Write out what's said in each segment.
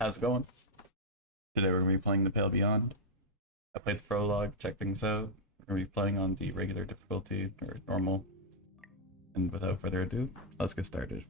How's it going? Today we're going to be playing The Pale Beyond. I played the prologue, checked things out. We're going to be playing on the regular difficulty, or normal. And without further ado, let's get started.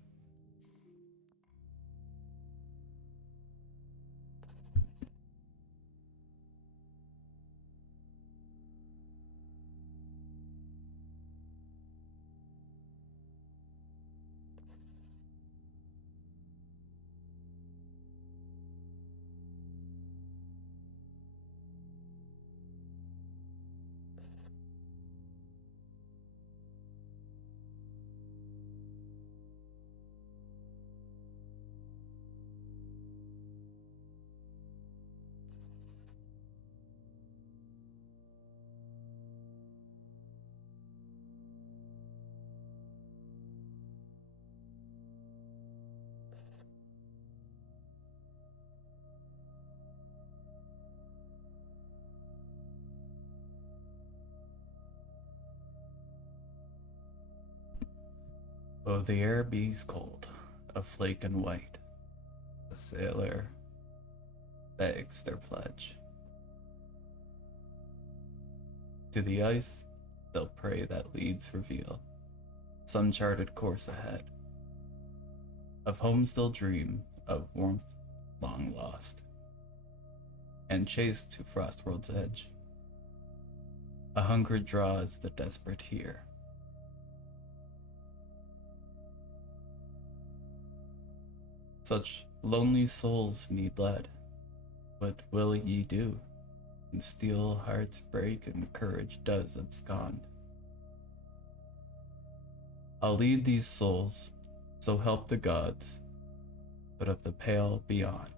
Oh, the air bees cold, a flake and white. The sailor begs their pledge. To the ice, they'll pray that leads reveal some charted course ahead. Of home still dream, of warmth long lost, and chased to frost world's edge. A hunger draws the desperate here. Such lonely souls need led. What will ye do? And steel hearts break and courage does abscond. I'll lead these souls, so help the gods, but of the pale beyond.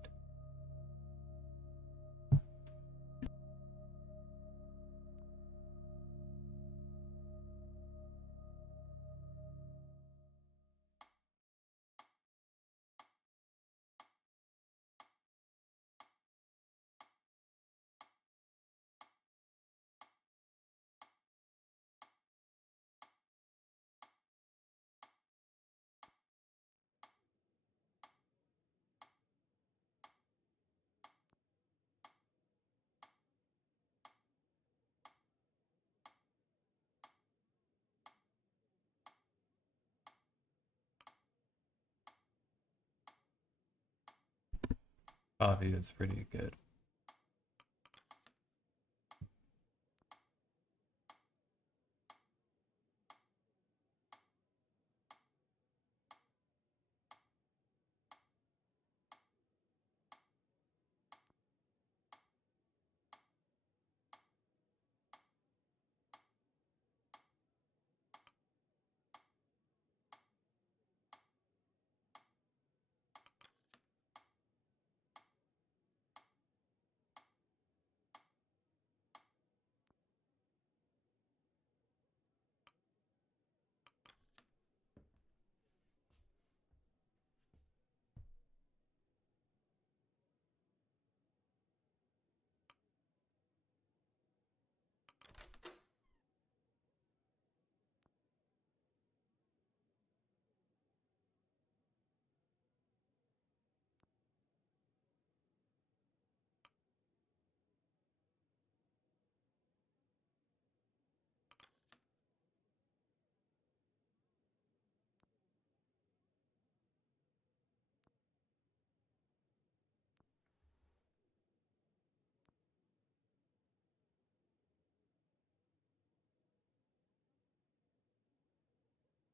Coffee is pretty good.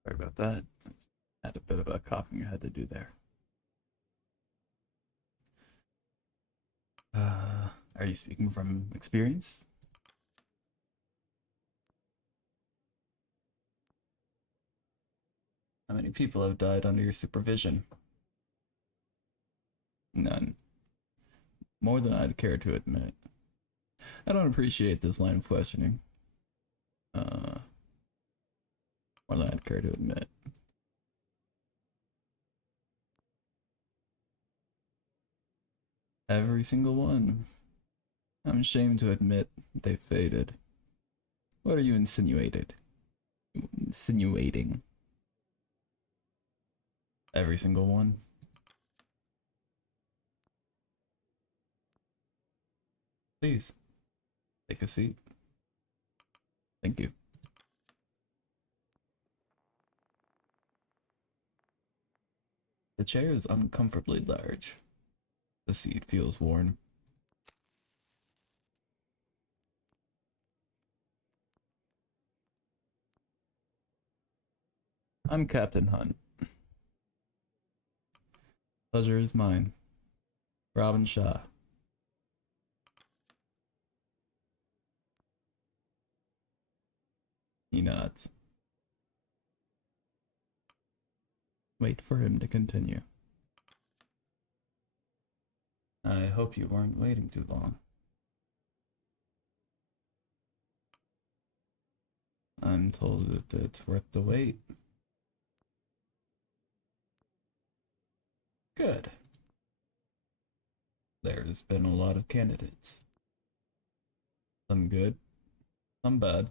Sorry about that. Had a bit of a coughing I had to do there. Are you speaking from experience? How many people have died under your supervision? None. More than I'd care to admit. I don't appreciate this line of questioning. More than I'd care to admit. Every single one. I'm ashamed to admit they faded. What are you insinuating? Every single one? Please, take a seat. Thank you. The chair is uncomfortably large. The seat feels worn. I'm Captain Hunt. Pleasure is mine. Robin Shaw. He nods. Wait for him to continue. I hope you weren't waiting too long. I'm told that it's worth the wait. Good. There's been a lot of candidates. Some good, some bad.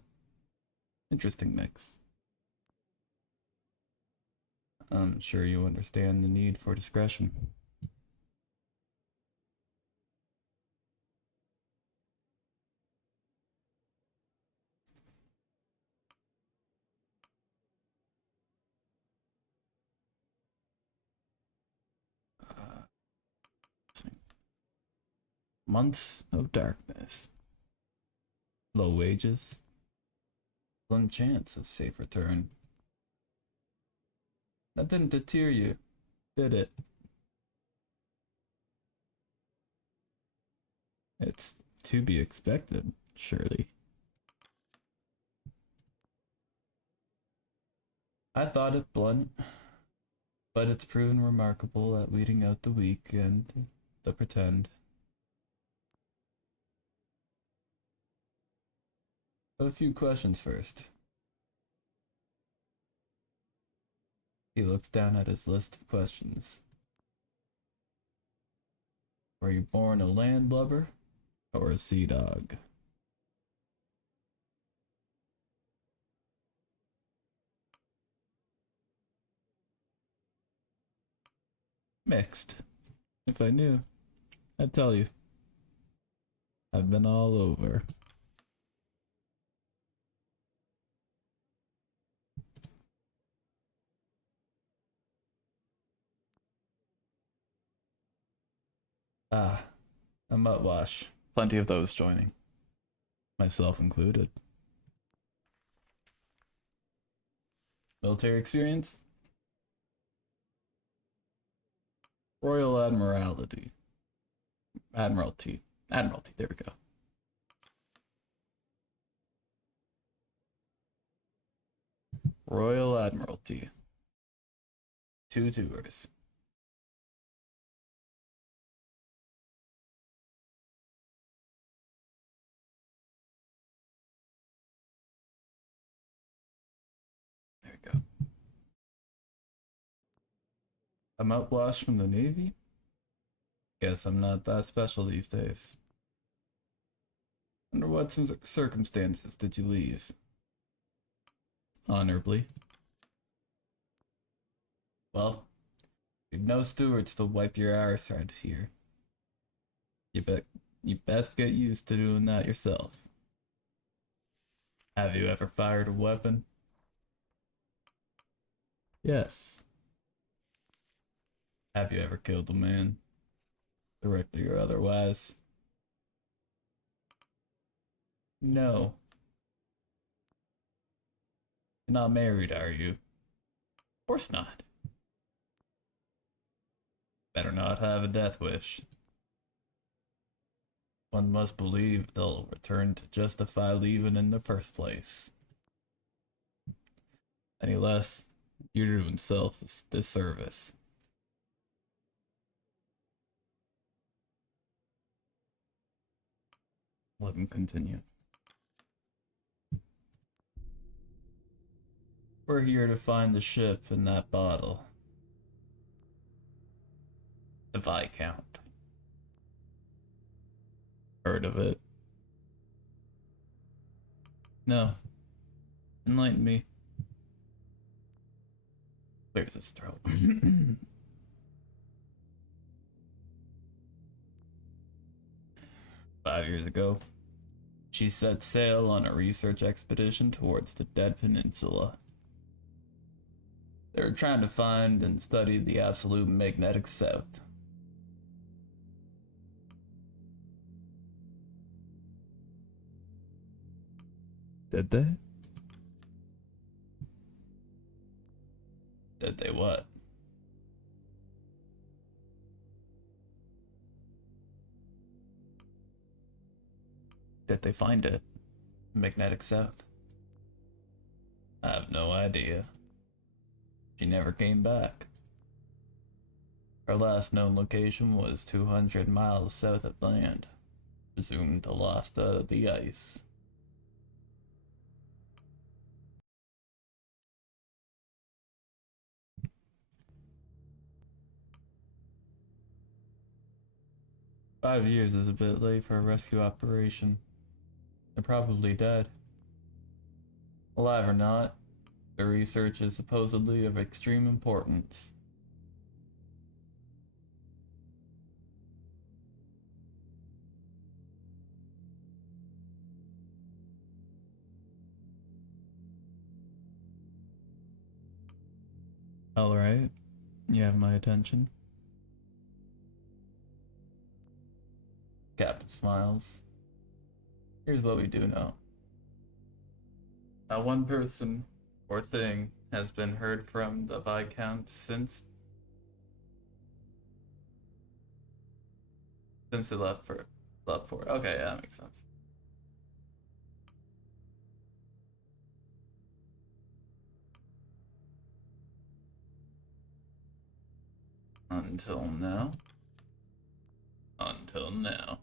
Interesting mix. I'm sure you understand the need for discretion. Uh, Months of darkness. Low wages. Slim chance of safe return. That didn't deter you, did it? It's to be expected, surely. I thought it blunt, but it's proven remarkable at weeding out the weak and the pretend. A few questions first. He looks down at his list of questions. Were you born a landlubber or a sea dog? Mixed. If I knew, I'd tell you. I've been all over. Ah, a mutt wash. Plenty of those joining. Myself included. Military experience? Royal Admiralty. Admiralty. Admiralty, there we go. Royal Admiralty. 2 tours. There we go. I'm outwashed from the Navy? Guess I'm not that special these days. Under what circumstances did you leave? Honorably. Well, you've no stewards to wipe your arse right here. You best get used to doing that yourself. Have you ever fired a weapon? Yes. Have you ever killed a man? Directly or otherwise? No. You're not married, are you? Of course not. Better not have a death wish. One must believe they'll return to justify leaving in the first place. Any less, you're doing self a disservice. Let him continue. We're here to find the ship in that bottle. The Viscount. Heard of it? No. Enlighten me. Clears his throat. 5 years ago, she set sail on a research expedition towards the Dead Peninsula. They were trying to find and study the absolute magnetic south. Did they? Did they what? Did they find it? Magnetic south? I have no idea. She never came back. Her last known location was 200 miles south of land, presumed lost out of the ice. "5 years is a bit late for a rescue operation. They're probably dead. Alive or not, the research is supposedly of extreme importance." Alright, you have my attention. Captain smiles. "Here's what we do know. Not one person or thing has been heard from the Viscount since he left for. Okay, yeah, that makes sense. Until now. Until now.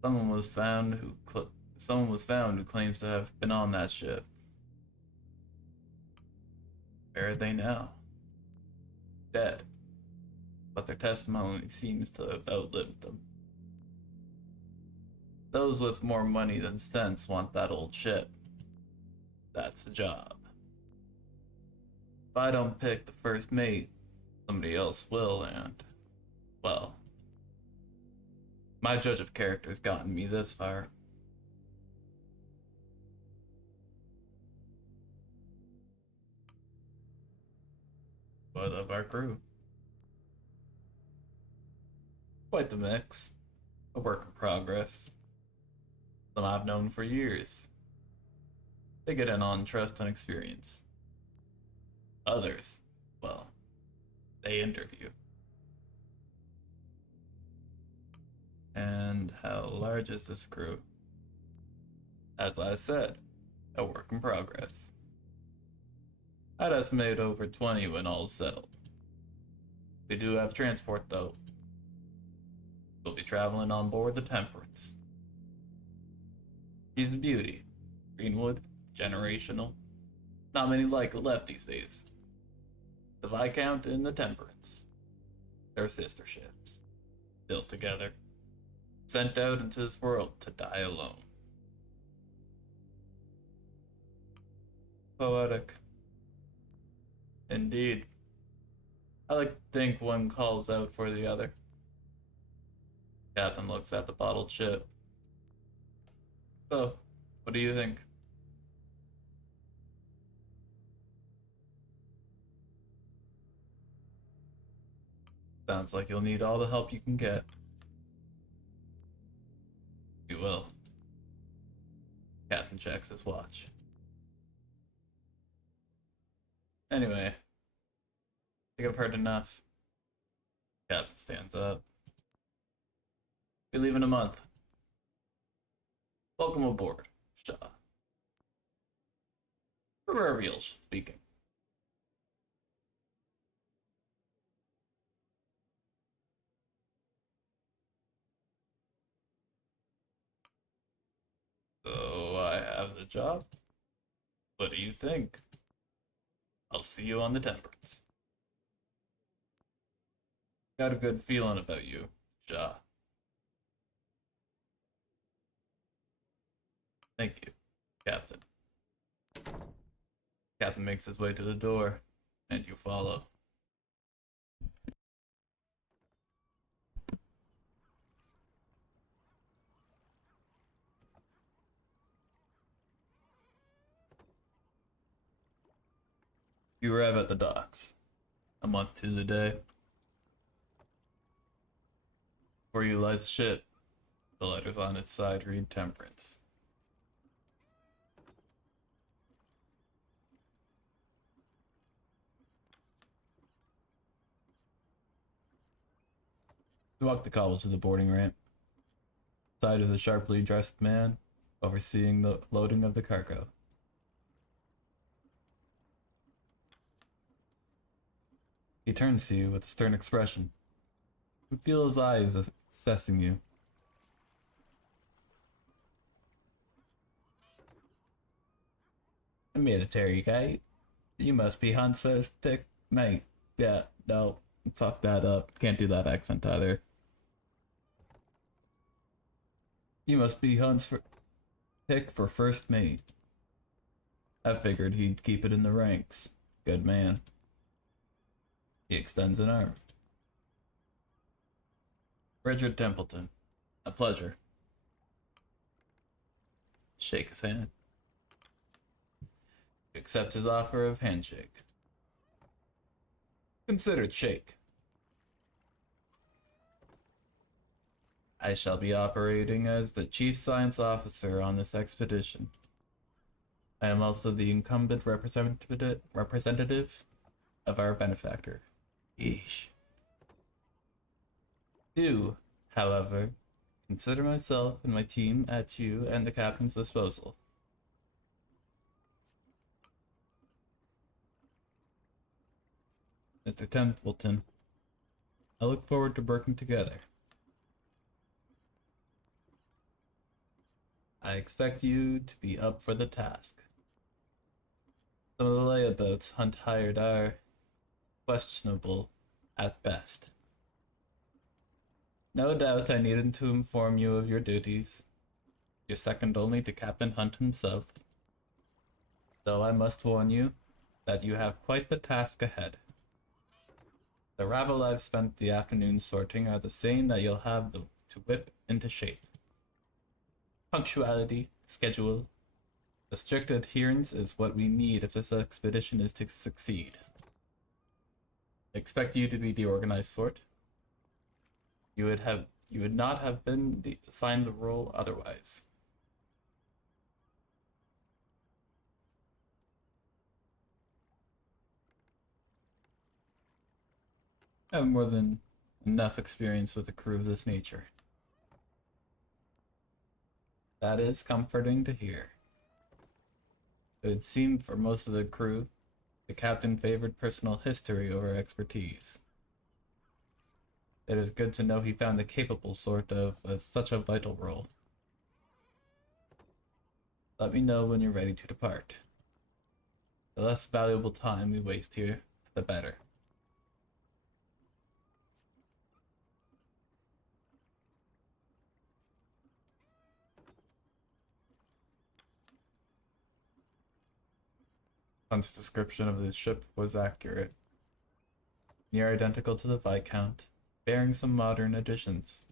Someone was found who claims to have been on that ship. Where are they now? Dead. But their testimony seems to have outlived them. Those with more money than sense want that old ship. That's the job. If I don't pick the first mate, somebody else will, and, well, my judge of character's gotten me this far. But of our crew, quite the mix. A work in progress. Some I've known for years. They get in on trust and experience. Others, well, they interview. And how large is this crew? As I said, a work in progress. I'd estimate over 20 when all's settled. We do have transport, though. We'll be traveling on board the Temperance. She's a beauty. Greenwood, generational. Not many like it left these days. The Viscount and the Temperance. They're sister ships. Built together. Sent out into this world to die alone. Poetic. Indeed. I like to think one calls out for the other. Captain looks at the bottled ship. So, what do you think? Sounds like you'll need all the help you can get. You will. Captain checks his watch. Anyway, I think I've heard enough. Captain stands up. We leave in a month. Welcome aboard, Shaw. Proverbial speaking. So I have the job. What do you think? I'll see you on the Temperance. Got a good feeling about you, Shaw. Thank you, Captain. Captain makes his way to the door, and you follow. You arrive at the docks. A month to the day. Before you lies a ship. The letters on its side read Temperance. You walk the cobble to the boarding ramp. Inside is a sharply dressed man overseeing the loading of the cargo. He turns to you with a stern expression. You feel his eyes assessing you. A military guy? You must be Hunt's first pick, mate. Yeah, no, fuck that up. Can't do that accent either. You must be Hunt's pick for first mate. I figured he'd keep it in the ranks. Good man. He extends an arm. Richard Templeton. A pleasure. Shake his hand. Accept his offer of handshake. Considered shake. I shall be operating as the chief science officer on this expedition. I am also the incumbent representative of our benefactor. Yeesh. Do, however, consider myself and my team at you and the captain's disposal. Mr. Templeton, I look forward to working together. I expect you to be up for the task. Some of the layabouts Hunt hired are questionable at best. No doubt I needed to inform you of your duties. You're second only to Captain Hunt himself. Though I must warn you that you have quite the task ahead. The rabble I've spent the afternoon sorting are the same that you'll have to whip into shape. Punctuality, schedule, the strict adherence is what we need if this expedition is to succeed. I expect you to be the organized sort. You would not have been assigned the role otherwise. I have more than enough experience with a crew of this nature. That is comforting to hear. It would seem for most of the crew, the captain favored personal history over expertise. It is good to know he found a capable sort of such a vital role. Let me know when you're ready to depart. The less valuable time we waste here, the better. Hunt's description of the ship was accurate. Near identical to the Viscount, bearing some modern additions.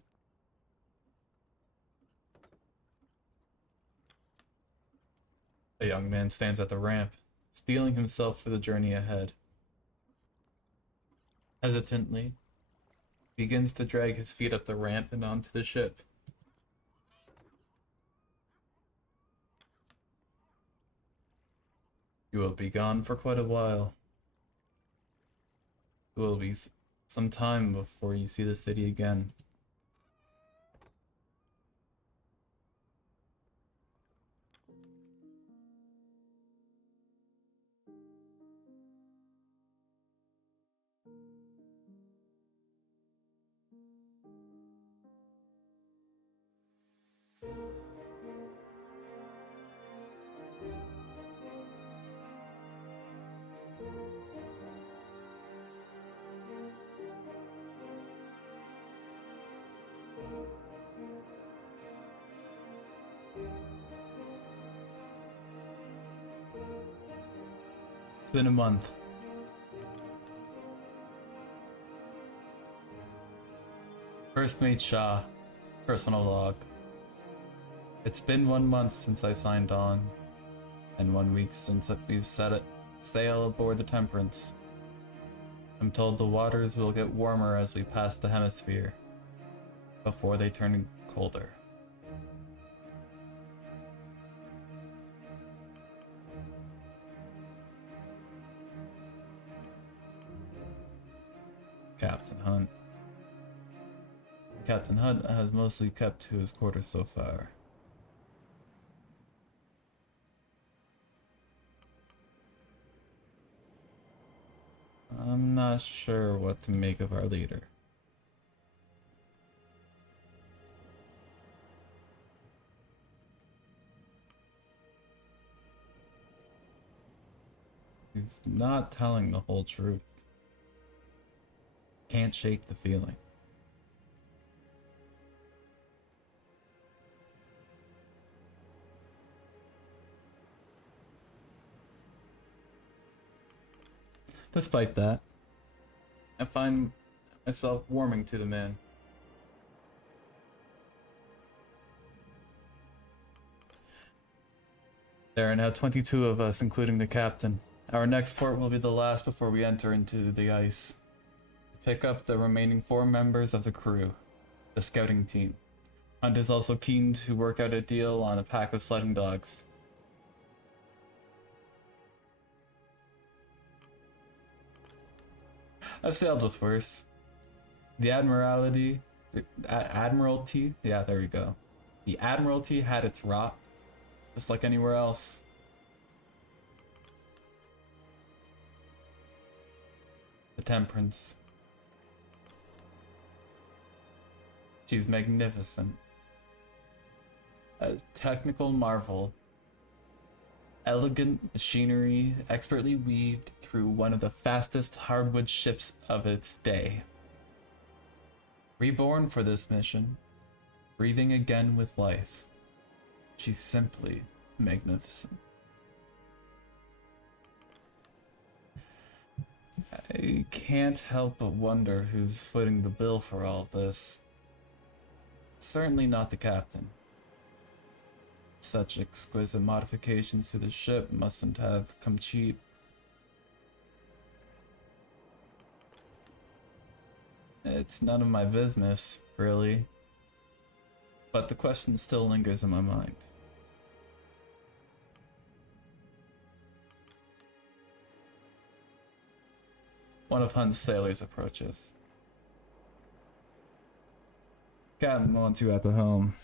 A young man stands at the ramp, steeling himself for the journey ahead. Hesitantly, he begins to drag his feet up the ramp and onto the ship. You will be gone for quite a while. It will be some time before you see the city again. It's been a month. First Mate Shaw, personal log. It's been 1 month since I signed on, and 1 week since we Sail aboard the Temperance. I'm told the waters will get warmer as we pass the hemisphere, before they turn colder. Captain Hunt. Captain Hunt has mostly kept to his quarters so far. I'm not sure what to make of our leader. He's not telling the whole truth. Can't shake the feeling. Despite that, I find myself warming to the man. There are now 22 of us, including the captain. Our next port will be the last before we enter into the ice. Pick up the remaining 4 members of the crew, the scouting team. Hunt is also keen to work out a deal on a pack of sledding dogs. I've sailed with worse. The Admiralty, yeah, there we go. The Admiralty had its rot, just like anywhere else. The Temperance. She's magnificent. A technical marvel. Elegant machinery, expertly weaved through one of the fastest hardwood ships of its day. Reborn for this mission, breathing again with life. She's simply magnificent. I can't help but wonder who's footing the bill for all this. Certainly not the captain. Such exquisite modifications to the ship mustn't have come cheap. It's none of my business, really. But the question still lingers in my mind. One of Hunt's sailors approaches. Captain wants you at the helm.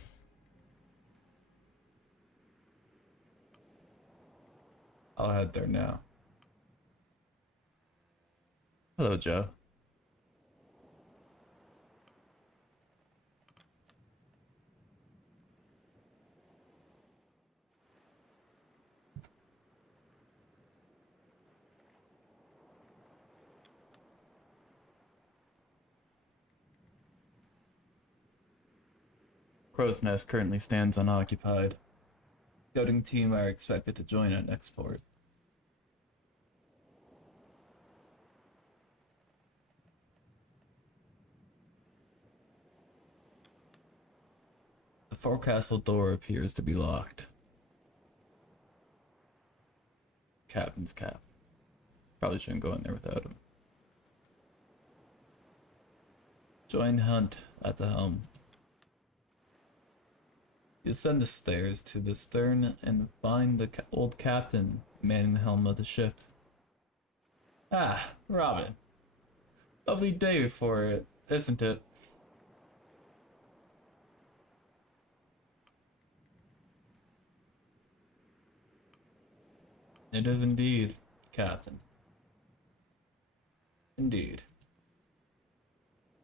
I'll head there now. Hello, Joe. Crow's Nest currently stands unoccupied. Scouting team are expected to join at next port. The forecastle door appears to be locked. Captain's cap. Probably shouldn't go in there without him. Join Hunt at the helm. You ascend the stairs to the stern and find the old captain manning the helm of the ship. Ah, Robin. Lovely day before it, isn't it? It is indeed, Captain. Indeed.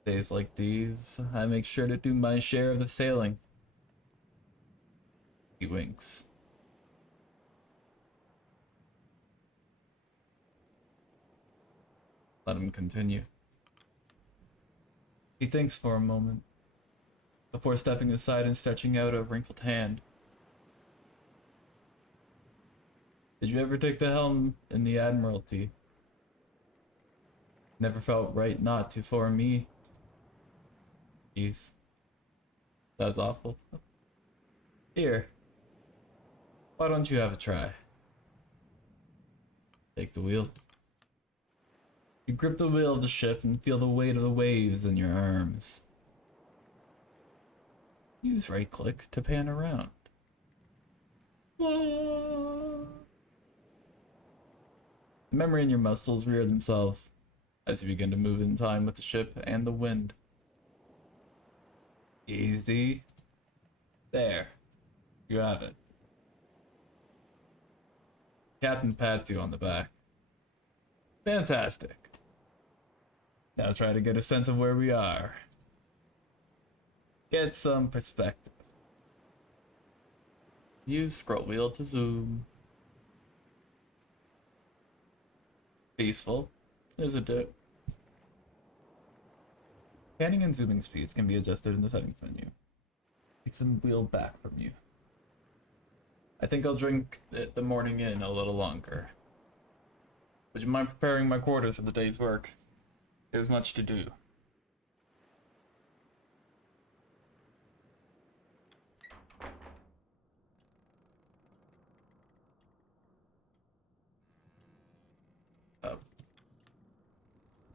Days like these, I make sure to do my share of the sailing. He winks. Let him continue. He thinks for a moment, before stepping aside and stretching out a wrinkled hand. Did you ever take the helm in the Admiralty? Never felt right not to for me. Jeez. That's awful. Here. Why don't you have a try? Take the wheel. You grip the wheel of the ship and feel the weight of the waves in your arms. Use right click to pan around. Whoa. The memory in your muscles rear themselves as you begin to move in time with the ship and the wind. Easy. There. You have it. Captain pats you on the back. Fantastic. Now try to get a sense of where we are. Get some perspective. Use scroll wheel to zoom. Peaceful, isn't it? Panning and zooming speeds can be adjusted in the settings menu. Take some wheel back from you. I think I'll drink the morning in a little longer. Would you mind preparing my quarters for the day's work? There's much to do.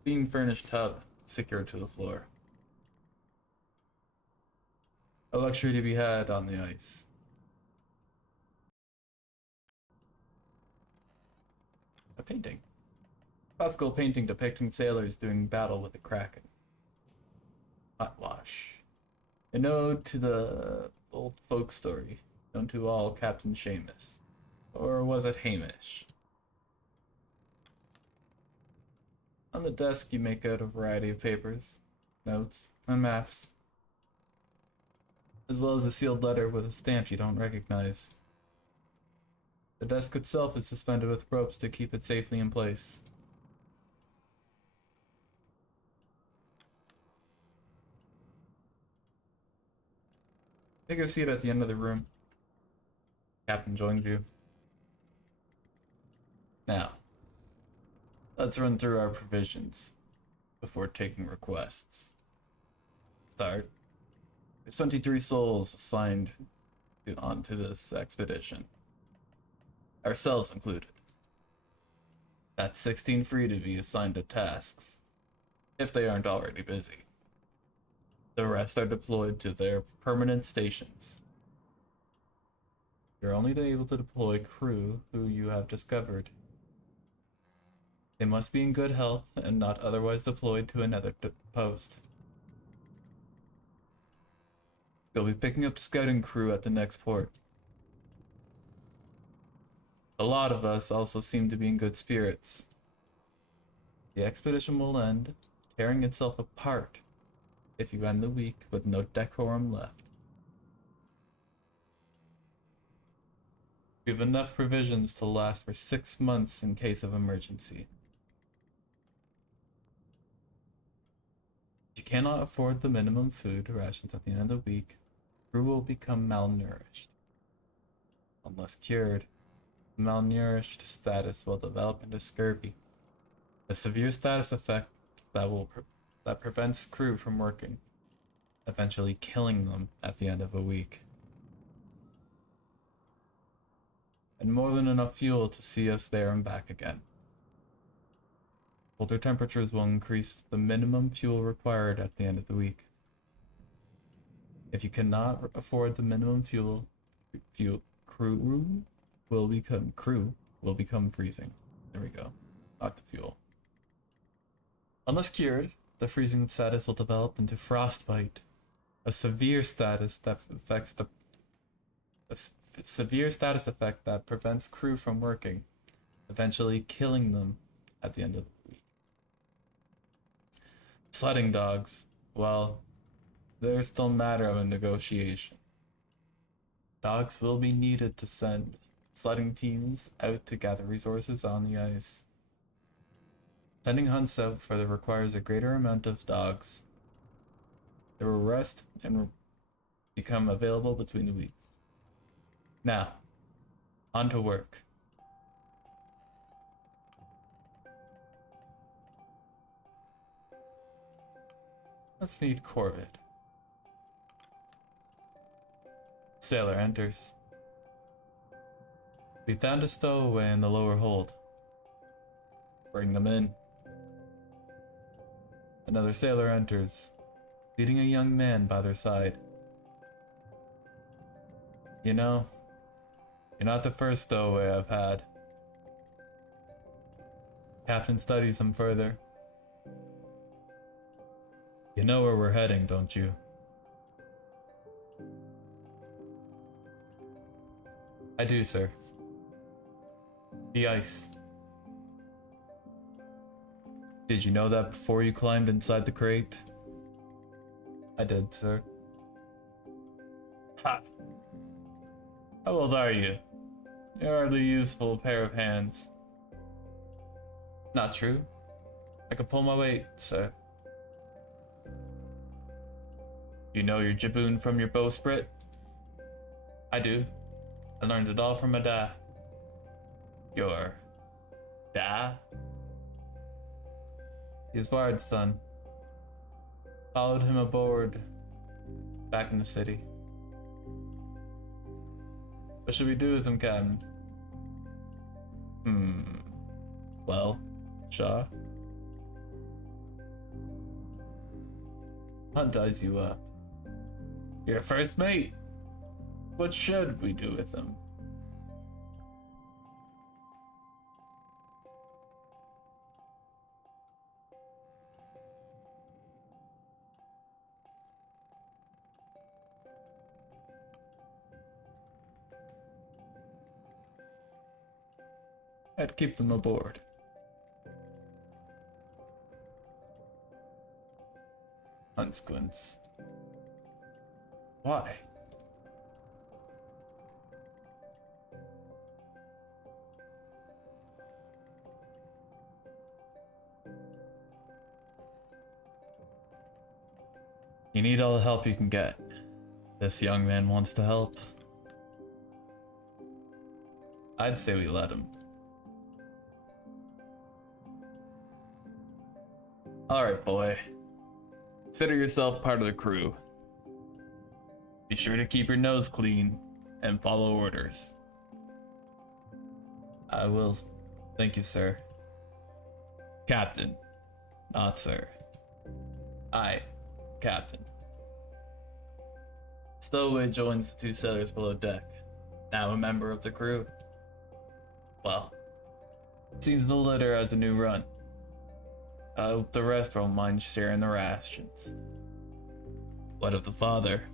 Clean furnished tub secured to the floor. A luxury to be had on the ice. A painting. Classical painting depicting sailors doing battle with the Kraken. Hotwash. An ode to the old folk story, known to all Captain Seamus. Or was it Hamish? On the desk you make out a variety of papers, notes, and maps, as well as a sealed letter with a stamp you don't recognize. The desk itself is suspended with ropes to keep it safely in place. Take a seat at the end of the room. Captain joins you. Now, let's run through our provisions before taking requests. Start. There's 23 souls assigned onto this expedition. Ourselves included. That's 16 free to be assigned to tasks, if they aren't already busy. The rest are deployed to their permanent stations. You're only able to deploy crew who you have discovered. They must be in good health and not otherwise deployed to another post. You'll be picking up the scouting crew at the next port. A lot of us also seem to be in good spirits. The expedition will end, tearing itself apart if you end the week with no decorum left. We have enough provisions to last for 6 months in case of emergency. If you cannot afford the minimum food rations at the end of the week, crew will become malnourished. Unless cured, the malnourished status will develop into scurvy, a severe status effect that prevents crew from working, eventually killing them at the end of a week. And more than enough fuel to see us there and back again. Colder temperatures will increase the minimum fuel required at the end of the week. If you cannot afford the minimum fuel, crew will become freezing. There we go. Not the fuel. Unless cured, the freezing status will develop into frostbite, a severe status that affects severe status effect that prevents crew from working, eventually killing them at the end of the week. Sledding dogs, well, they're still a matter of a negotiation. Dogs will be needed to send sledding teams out to gather resources on the ice. Sending hunts out further requires a greater amount of dogs. They will rest and become available between the weeks. Now, on to work. Let's meet Corvid. Sailor enters. We found a stowaway in the lower hold. Bring them in. Another sailor enters, leading a young man by their side. You know, you're not the first stowaway I've had. Captain studies him further. You know where we're heading, don't you? I do, sir. The ice. Did you know that before you climbed inside the crate? I did, sir. Ha! How old are you? You're hardly useful pair of hands. Not true. I can pull my weight, sir. You know your jibboon from your bowsprit? I do. I learned it all from my dad. Your dad? He's Bard's son. Followed him aboard back in the city. What should we do with him, Captain? Well, Shaw. Hunt ties you up. You're first mate. What should we do with him? I'd keep them aboard. Hunt squints. Why? You need all the help you can get. This young man wants to help. I'd say we let him. Alright, boy. Consider yourself part of the crew. Be sure to keep your nose clean and follow orders. I will. Thank you, sir. Captain, not sir. Aye, Captain. Stowaway joins the two sailors below deck, now a member of the crew. Well, seems the litter has a new run. I hope the rest won't mind sharing the rations. What of the father?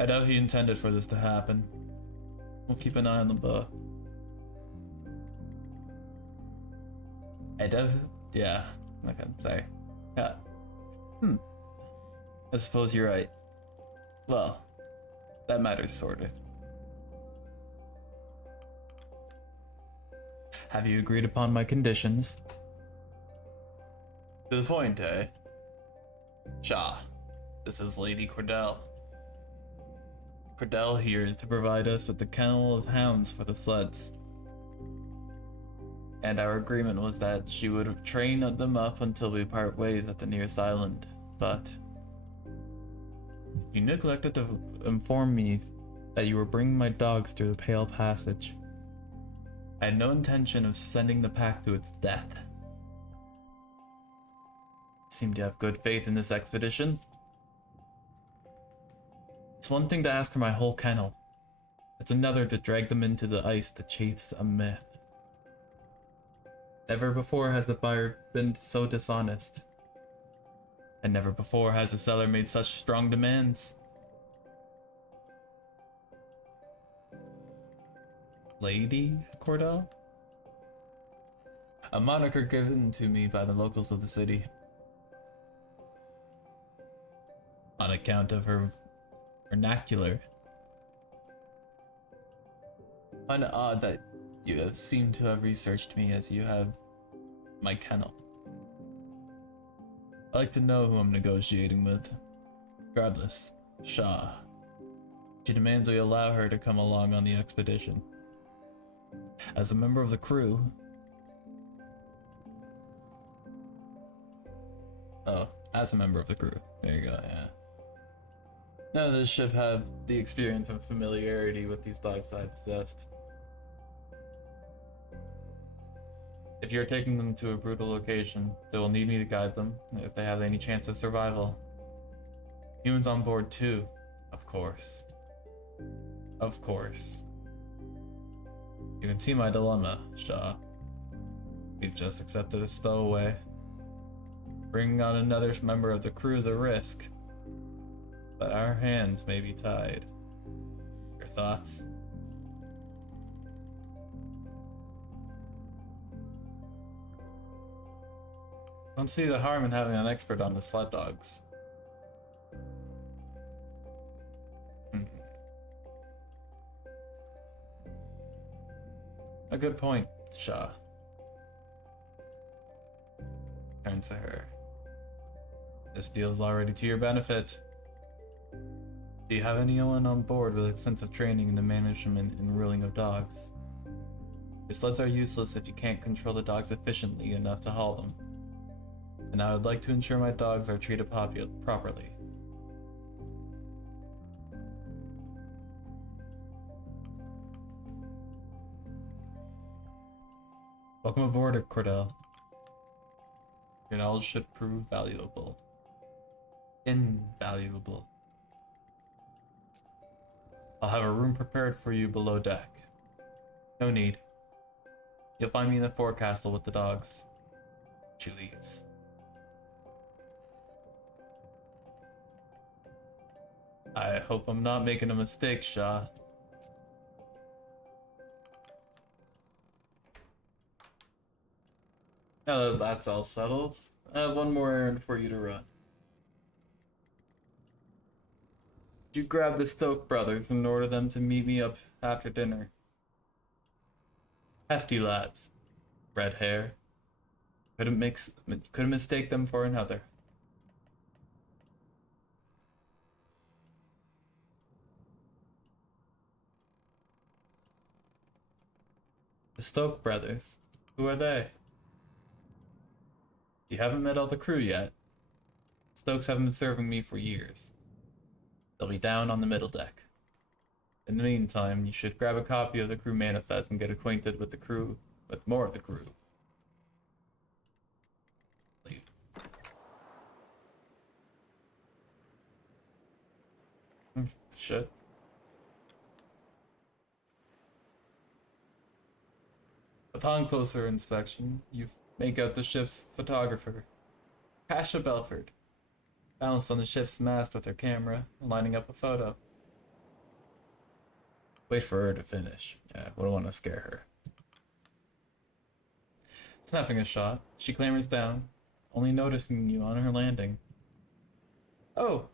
I doubt he intended for this to happen. We'll keep an eye on the book. Yeah, okay, sorry. Yeah. I suppose you're right. Well, that matter's sorted. Have you agreed upon my conditions? To the point, eh? Shaw, this is Lady Cordell. Cordell here is to provide us with the kennel of hounds for the sleds. And our agreement was that she would have trained them up until we part ways at the nearest island, but you neglected to inform me that you were bringing my dogs through the Pale Passage. I had no intention of sending the pack to its death. Seem to have good faith in this expedition. It's one thing to ask for my whole kennel. It's another to drag them into the ice to chase a myth. Never before has the buyer been so dishonest. And never before has the seller made such strong demands. Lady Cordell? A moniker given to me by the locals of the city. On account of her vernacular. Kind of odd that you have seemed to have researched me as you have my kennel. I like to know who I'm negotiating with. Regardless, Shaw. She demands we allow her to come along on the expedition. As a member of the crew... Oh, as a member of the crew. There you go, yeah. None of this ship have the experience and familiarity with these dogs I possessed. If you're taking them to a brutal location, they will need me to guide them if they have any chance of survival. Humans on board too, of course. Of course. You can see my dilemma, Shaw. We've just accepted a stowaway. Bringing on another member of the crew is a risk, but our hands may be tied. Your thoughts? Don't see the harm in having an expert on the sled dogs. A good point, Shaw. Turns to her. This deal's already to your benefit. Do you have anyone on board with extensive training in the management and ruling of dogs? Your sleds are useless if you can't control the dogs efficiently enough to haul them. And I would like to ensure my dogs are treated properly. Welcome aboard, Cordell. Your knowledge should prove valuable. Invaluable. I'll have a room prepared for you below deck. No need. You'll find me in the forecastle with the dogs. She leaves. I hope I'm not making a mistake, Shaw. Now that that's all settled, I have one more errand for you to run. You grab the Stoke brothers and order them to meet me up after dinner. Hefty lads. Red hair. Couldn't mistake them for another. The Stoke brothers. Who are they? You haven't met all the crew yet. Stokes haven't been serving me for years. They'll be down on the middle deck. In the meantime, you should grab a copy of the crew manifest and get acquainted with more of the crew. Leave. Shit. Upon closer inspection, you make out the ship's photographer, Kasha Belford, balanced on the ship's mast with her camera, lining up a photo. Wait for her to finish. Yeah, we don't want to scare her. Snapping a shot, she clambers down, only noticing you on her landing. Oh,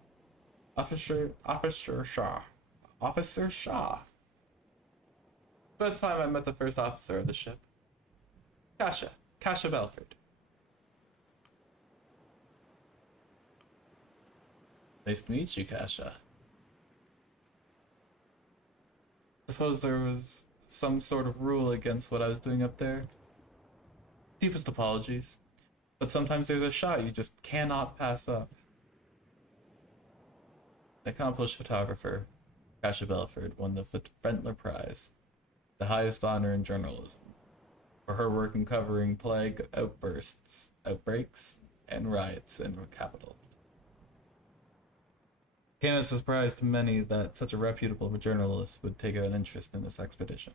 Officer Shaw. Officer Shaw. About time I met the first officer of the ship. Kasha Belford. Nice to meet you, Kasha. Suppose there was some sort of rule against what I was doing up there. Deepest apologies. But sometimes there's a shot you just cannot pass up. An accomplished photographer, Kasha Belford won the Ventler Prize, the highest honor in journalism, for her work in covering plague outbreaks, and riots in the capital. It came as a surprise to many that such a reputable journalist would take an interest in this expedition.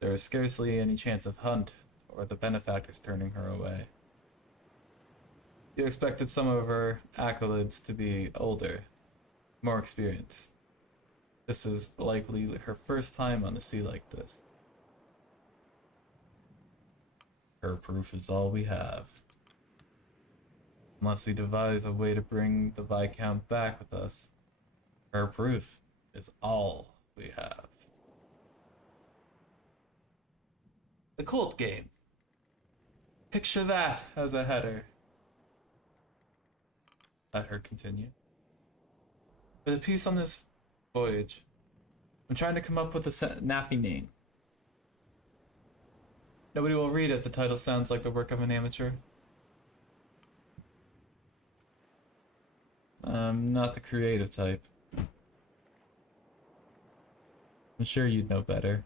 There was scarcely any chance of Hunt or the benefactors turning her away. You expected some of her accolades to be older, more experienced. This is likely her first time on the sea like this. Her proof is all we have. Unless we devise a way to bring the Viscount back with us, her proof is all we have. The Colt game. Picture that as a header. Let her continue. For the piece on this voyage, I'm trying to come up with a nappy name. Nobody will read it. The title sounds like the work of an amateur. I'm not the creative type. I'm sure you'd know better.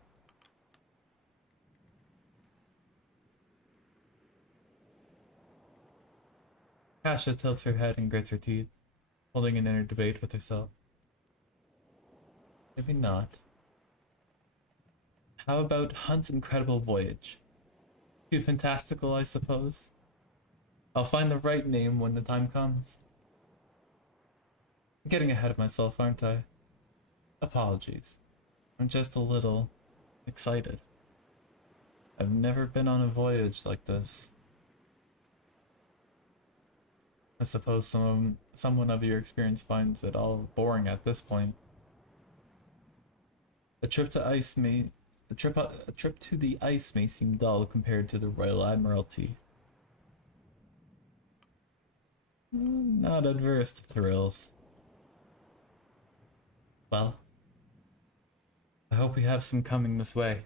Kasha tilts her head and grits her teeth, holding an inner debate with herself. Maybe not. How about Hunt's Incredible Voyage? Too fantastical, I suppose. I'll find the right name when the time comes. I'm getting ahead of myself, aren't I? Apologies. I'm just a little excited. I've never been on a voyage like this. I suppose someone of your experience finds it all boring at this point. A trip to ice may a trip to the ice may seem dull compared to the Royal Admiralty. Not adverse to thrills. Well, I hope we have some coming this way.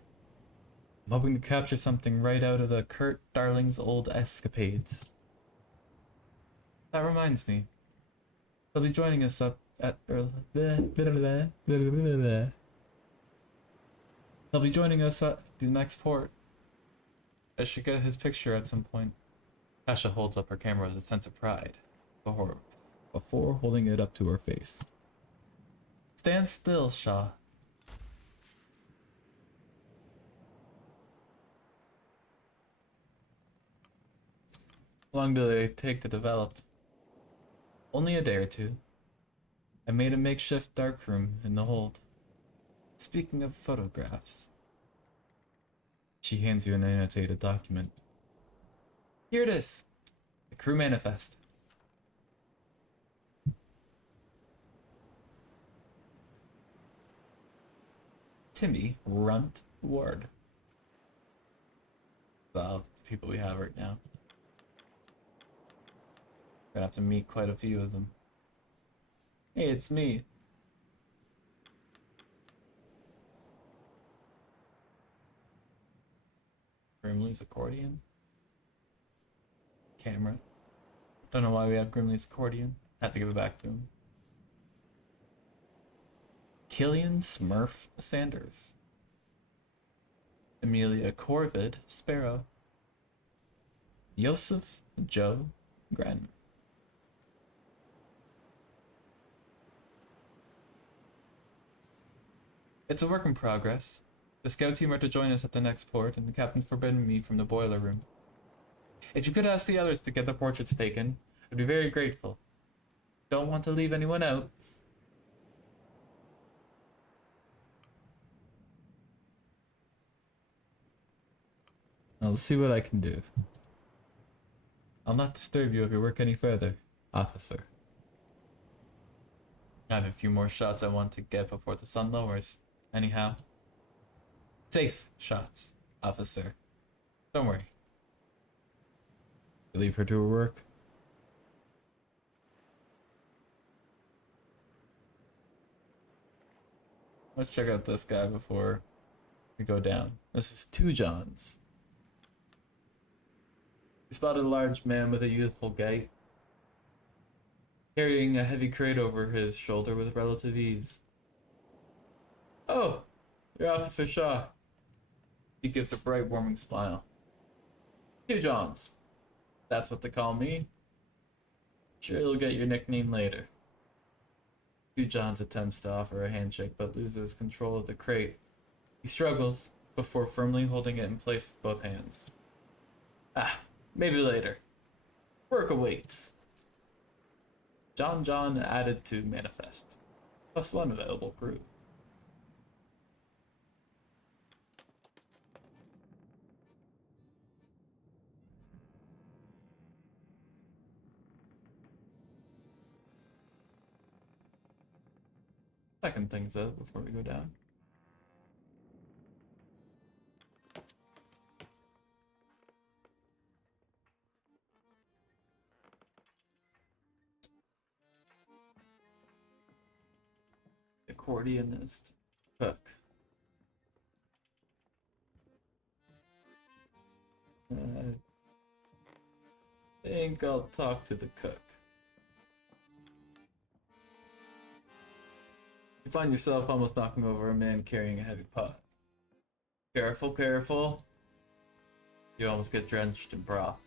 I'm hoping to capture something right out of the Kurt Darling's old escapades. That reminds me. He'll be joining us up at He'll be joining us at the next port. I should get his picture at some point. Tasha holds up her camera with a sense of pride before holding it up to her face. Stand still, Shaw. How long do they take to develop? Only a day or two. I made a makeshift darkroom in the hold. Speaking of photographs. She hands you an annotated document. Here it is. The crew manifest. Timmy Runt Ward. The people we have right now. Gonna have to meet quite a few of them. Hey, it's me. Grimley's accordion. Camera. Don't know why we have Grimley's accordion. Have to give it back to him. Killian Smurf Sanders. Amelia Corvid Sparrow. Joseph Joe Gren. It's a work in progress. The scout team are to join us at the next port, and the captain's forbidden me from the boiler room. If you could ask the others to get the portraits taken, I'd be very grateful. Don't want to leave anyone out. I'll see what I can do. I'll not disturb you if you work any further, officer. I have a few more shots I want to get before the sun lowers. Anyhow. Safe shots, officer. Don't worry. You leave her to her work? Let's check out this guy before we go down. This is Two Johns. He spotted a large man with a youthful gait, carrying a heavy crate over his shoulder with relative ease. Oh, you're Officer Shaw. He gives a bright, warming smile. Two Johns. That's what they call me. Sure, you'll get your nickname later. Two Johns attempts to offer a handshake but loses control of the crate. He struggles before firmly holding it in place with both hands. Ah, maybe later. Work awaits. John added to manifest. +1 available crew. Second things out before we go down. Accordionist. Cook. I think I'll talk to the cook. You find yourself almost knocking over a man carrying a heavy pot. Careful, careful. You almost get drenched in broth.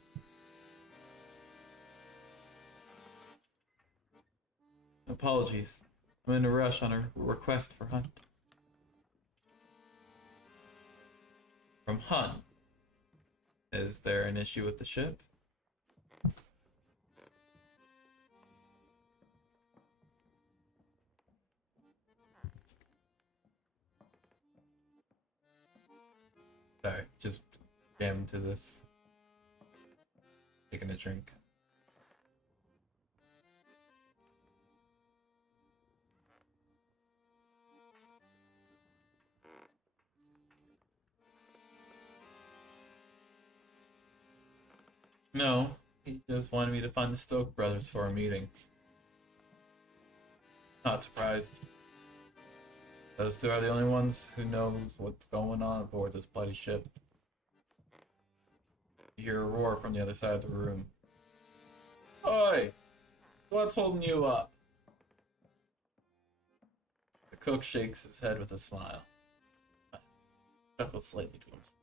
Apologies. I'm in a rush on a request for Hunt. From Hunt. Is there an issue with the ship? Sorry, just jam into this. Taking a drink. No, he just wanted me to find the Stoke brothers for a meeting. Not surprised. Those two are the only ones who knows what's going on aboard this bloody ship. You hear a roar from the other side of the room. Oi! What's holding you up? The cook shakes his head with a smile. Chuckles slightly to himself.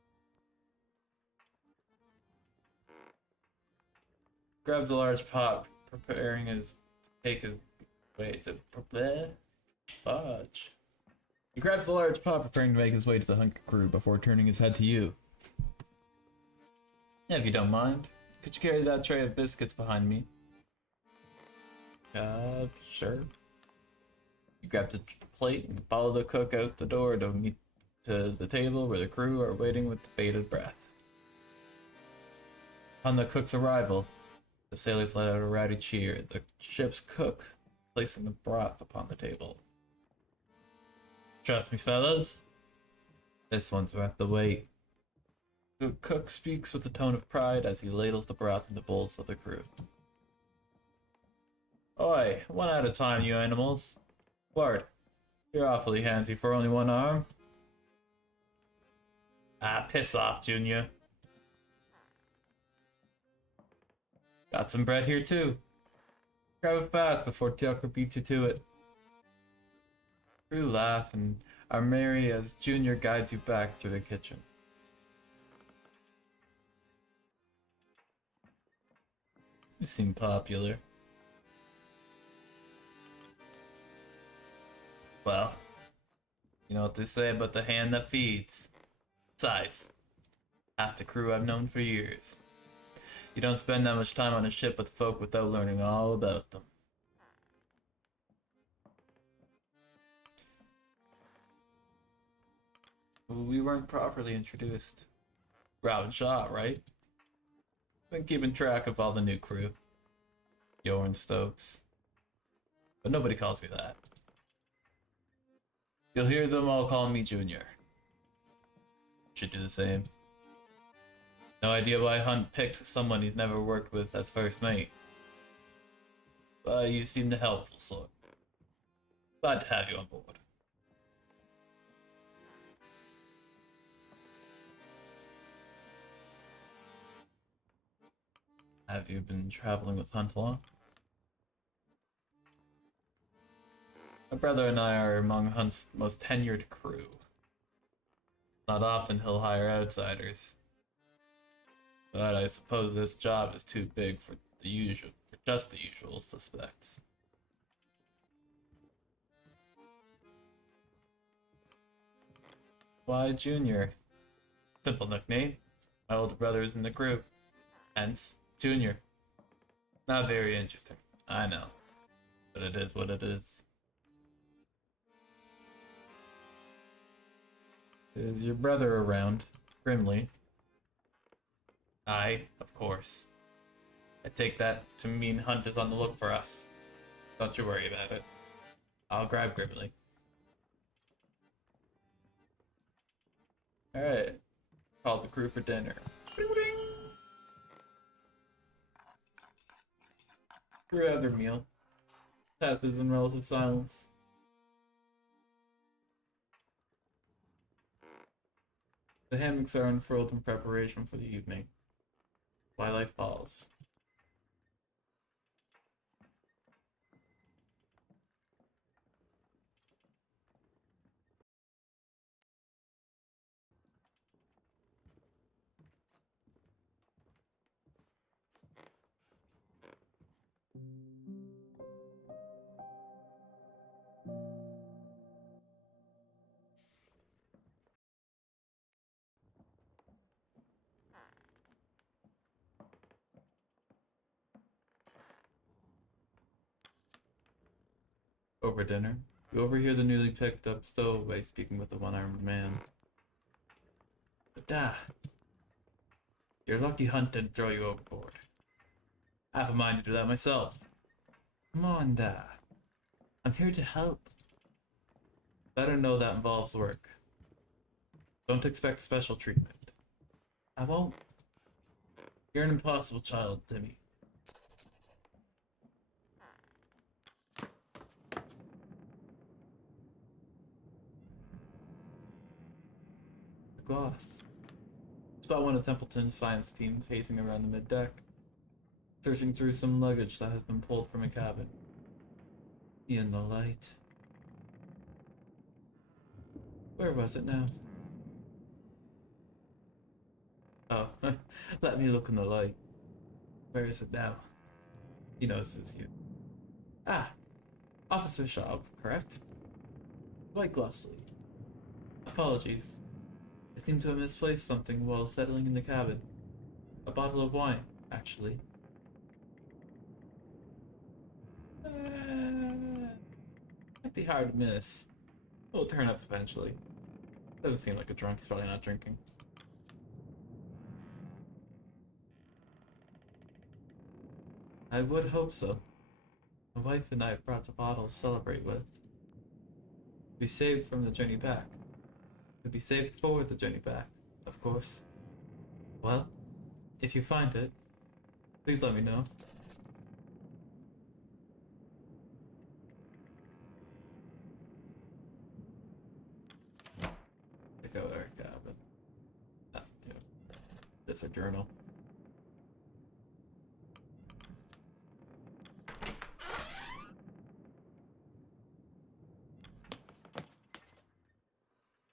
Grabs a large pot, preparing his take his way to fudge. He grabs the large pot, preparing to make his way to the hunk crew before turning his head to you. If you don't mind, could you carry that tray of biscuits behind me? Sure. You grab the plate and follow the cook out the door to meet to the table where the crew are waiting with bated breath. On the cook's arrival, the sailors let out a rowdy cheer, the ship's cook placing the broth upon the table. Trust me, fellas. This one's worth the wait. The cook speaks with a tone of pride as he ladles the broth into bowls of the crew. Oi, one at a time, you animals. Ward, you're awfully handsy for only one arm. Ah, piss off, Junior. Got some bread here too. Grab it fast before Tucker beats you to it. Crew laugh and are merry as Junior guides you back through the kitchen. You seem popular. Well, you know what they say about the hand that feeds. Besides, half the crew I've known for years. You don't spend that much time on a ship with folk without learning all about them. We weren't properly introduced. Robin Shaw, right? Been keeping track of all the new crew. Yorn Stokes. But nobody calls me that. You'll hear them all call me Junior. Should do the same. No idea why Hunt picked someone he's never worked with as first mate. But you seem the helpful sort. Glad to have you on board. Have you been traveling with Hunt long? My brother and I are among Hunt's most tenured crew. Not often he'll hire outsiders. But I suppose this job is too big for just the usual suspects. Why, Junior? Simple nickname. My older brother is in the crew. Hence, Junior. Not very interesting, I know. But it is what it is. Is your brother around? Grimly. Aye, of course. I take that to mean Hunt is on the look for us. Don't you worry about it. I'll grab Grimly. Alright. Call the crew for dinner. Bing, bing. Crew have their meal. Passes in relative silence. The hammocks are unfurled in preparation for the evening. Twilight falls. Over dinner, you overhear the newly picked up stowaway speaking with the one-armed man. Da, your lucky hunt didn't throw you overboard. I have a mind to do that myself. Come on, Da. I'm here to help. Better know that involves work. Don't expect special treatment. I won't. You're an impossible child, Timmy. The gloss. Spot one of Templeton's science team pacing around the mid-deck, searching through some luggage that has been pulled from a cabin. In the light. Where was it now? Oh, let me look in the light. Where is it now? He notices you. Ah, Officer Shaw, correct? Quite glossy. Apologies. I seem to have misplaced something while settling in the cabin. A bottle of wine, actually. Might be hard to miss. It'll turn up eventually. Doesn't seem like a drunk, he's probably not drinking. I would hope so. My wife and I brought a bottle to celebrate with. We saved from the journey back. Would be saved for the journey back, of course. Well, if you find it, please let me know. Check out our cabin. Yeah, it's a journal.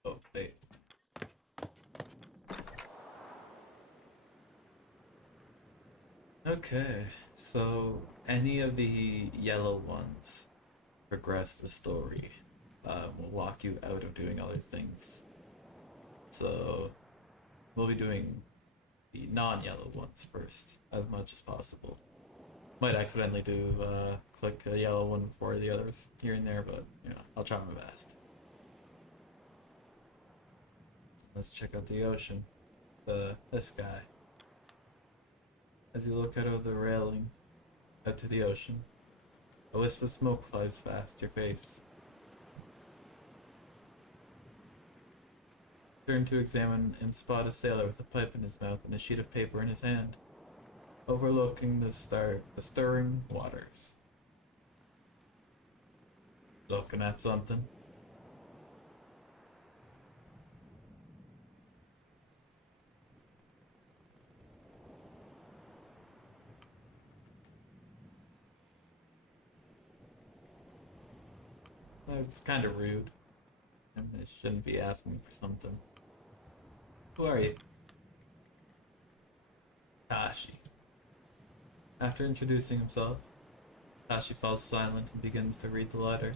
Oh, wait. Okay, so any of the yellow ones progress the story. Will lock you out of doing other things. So we'll be doing the non-yellow ones first, as much as possible. Might accidentally do click a yellow one before the others here and there, but I'll try my best. Let's check out the ocean. This guy. As you look out of the railing out to the ocean, a wisp of smoke flies past your face. Turn to examine and spot a sailor with a pipe in his mouth and a sheet of paper in his hand, overlooking the stirring waters. Looking at something? It's kind of rude, and I shouldn't be asking for something. Who are you? Tashi. After introducing himself, Tashi falls silent and begins to read the letter.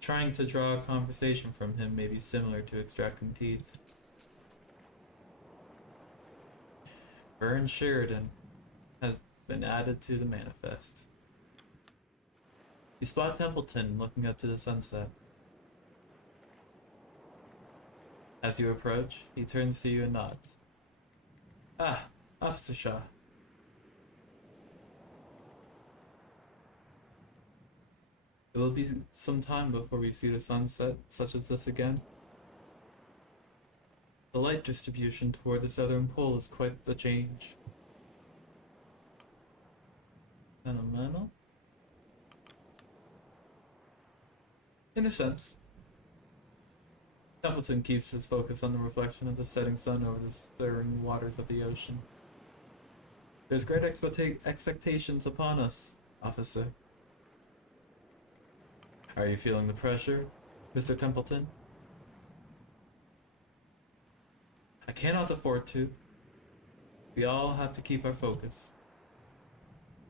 Trying to draw a conversation from him may be similar to extracting teeth. Vern Sheridan has been added to the manifest. You spot Templeton looking up to the sunset. As you approach, he turns to you and nods. Ah, Officer Shaw. It will be some time before we see the sunset such as this again. The light distribution toward the southern pole is quite the change. Phenomenal? In a sense. Templeton keeps his focus on the reflection of the setting sun over the stirring waters of the ocean. There's great expectations upon us, officer. Are you feeling the pressure, Mr. Templeton? I cannot afford to. We all have to keep our focus.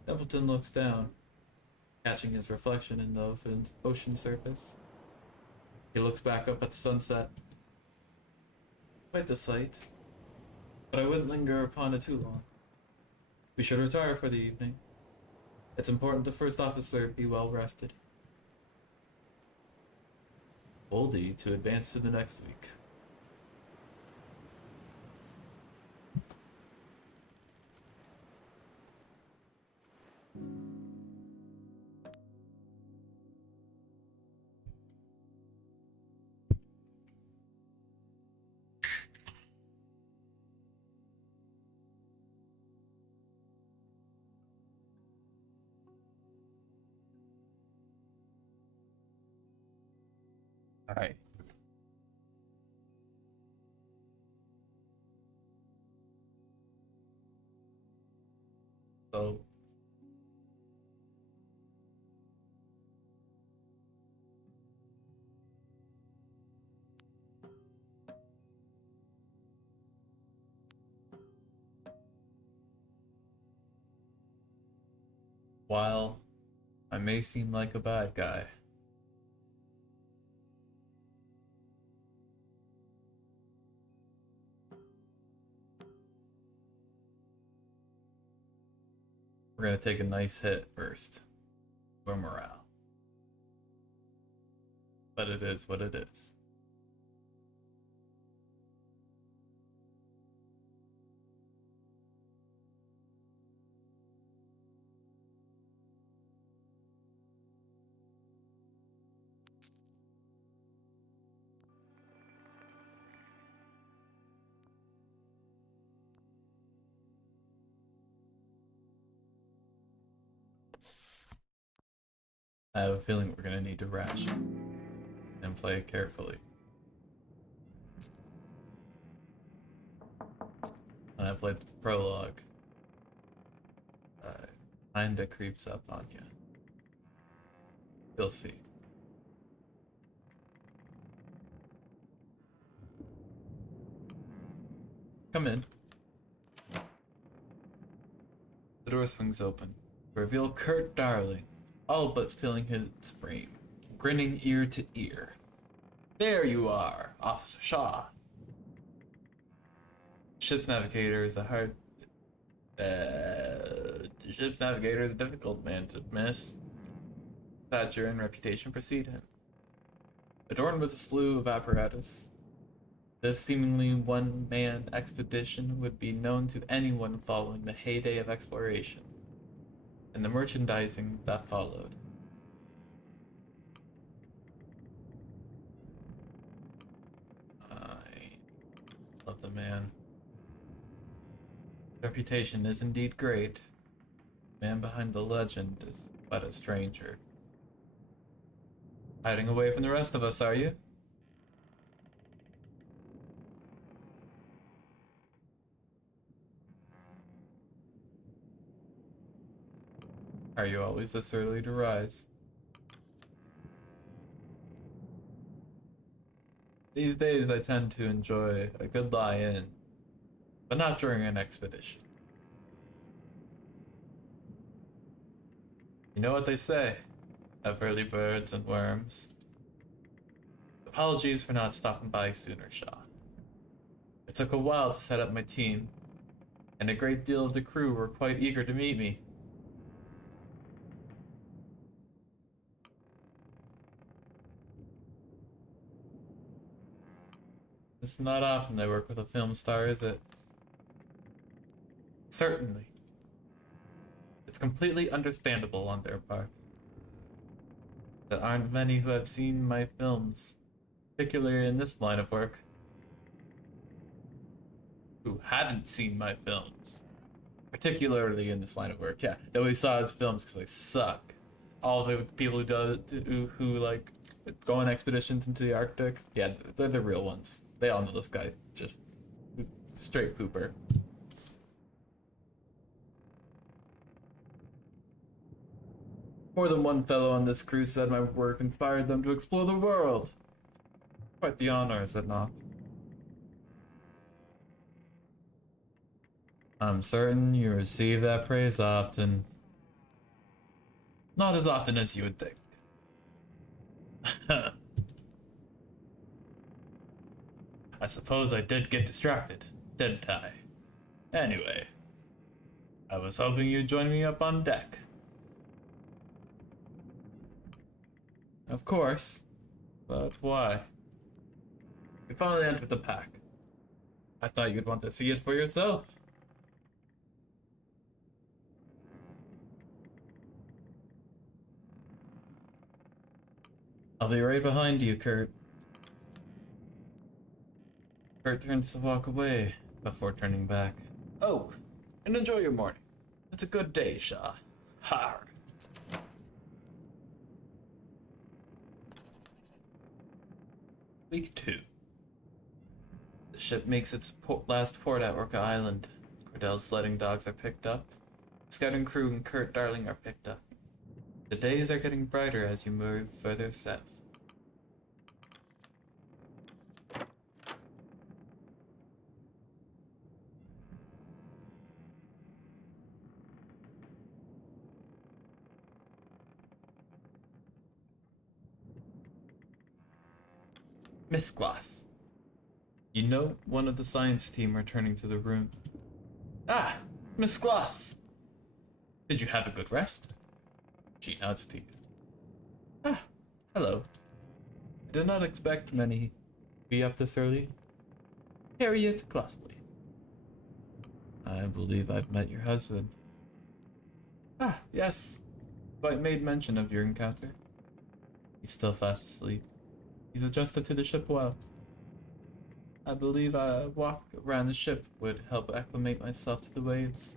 Templeton looks down, catching his reflection in the ocean surface. He looks back up at the sunset. Quite the sight, but I wouldn't linger upon it too long. We should retire for the evening. It's important the first officer be well rested. Oldie to advance to the next week. All right. So while I may seem like a bad guy, we're gonna take a nice hit first for morale. But it is what it is. I have a feeling we're gonna need to ration and play it carefully. When I played the prologue, kinda creeps up on you. You'll see. Come in. The door swings open. Reveal Kurt Darling, all but filling his frame, grinning ear to ear. There you are, Officer Shaw. Ship's navigator is a hard. The ship's navigator is a difficult man to miss. Stature and reputation precede him. Adorned with a slew of apparatus, this seemingly one-man expedition would be known to anyone following the heyday of exploration and the merchandising that followed. I love the man. Reputation is indeed great. The man behind the legend is but a stranger. Hiding away from the rest of us, are you? Are you always this early to rise? These days I tend to enjoy a good lie-in, but not during an expedition. You know what they say, of early birds and worms. Apologies for not stopping by sooner, Shaw. It took a while to set up my team, and a great deal of the crew were quite eager to meet me. It's not often I work with a film star, is it? Certainly. It's completely understandable on their part. There aren't many who have seen my films, particularly in this line of work. Who haven't seen my films, particularly in this line of work. Yeah, nobody saw his films because they suck. All the people who like go on expeditions into the Arctic, yeah, they're the real ones. They all know this guy, just straight pooper. More than one fellow on this cruise said my work inspired them to explore the world. Quite the honor, is it not? I'm certain you receive that praise often. Not as often as you would think. I suppose I did get distracted, didn't I? Anyway, I was hoping you'd join me up on deck. Of course. But why? You finally entered the pack. I thought you'd want to see it for yourself. I'll be right behind you, Kurt. Kurt turns to walk away before turning back. Oh, and enjoy your morning. It's a good day, Shah. Har. Week 2. The ship makes its last port at Orca Island. Cordell's sledding dogs are picked up. Scouting crew and Kurt Darling are picked up. The days are getting brighter as you move further south. Miss Glass. You know one of the science team returning to the room. Ah, Miss Glass. Did you have a good rest? She nods to you. Ah, hello. I did not expect many to be up this early. Harriet Glassley. I believe I've met your husband. Ah, yes. But made mention of your encounter. He's still fast asleep. He's adjusted to the ship well. I believe a walk around the ship would help acclimate myself to the waves.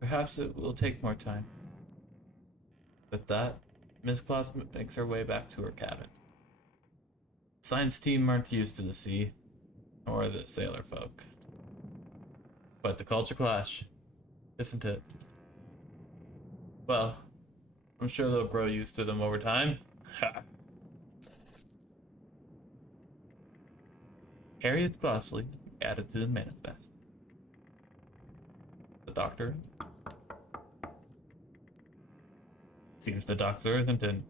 Perhaps it will take more time. With that, Miss Claus makes her way back to her cabin. Science team aren't used to the sea, or the sailor folk. But the culture clash, isn't it? Well, I'm sure they'll grow used to them over time. Ha! Harriet Glossley added to the manifest. The doctor. Seems the doctor isn't in.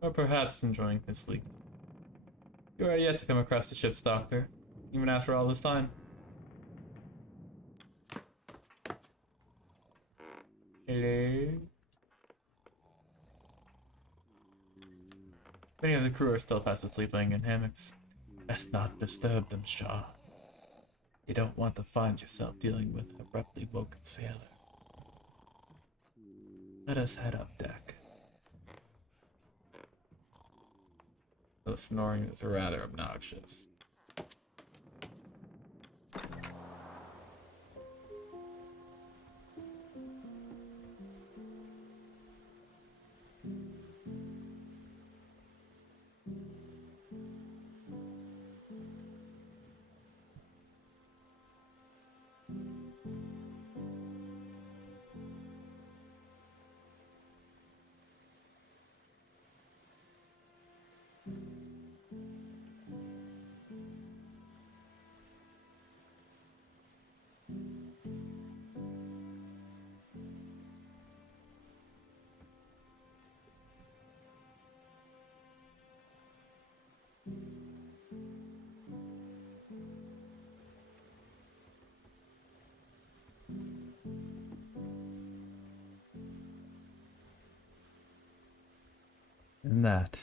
Or perhaps enjoying his sleep. You are yet to come across the ship's doctor, even after all this time. Hello? Many of the crew are still fast asleep laying in hammocks. Best not disturb them, Shaw. You don't want to find yourself dealing with an abruptly woken sailor. Let us head up deck. The snoring is rather obnoxious. And that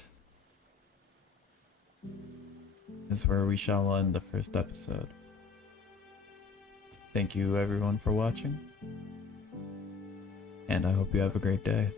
is where we shall end the first episode. Thank you everyone for watching, and I hope you have a great day.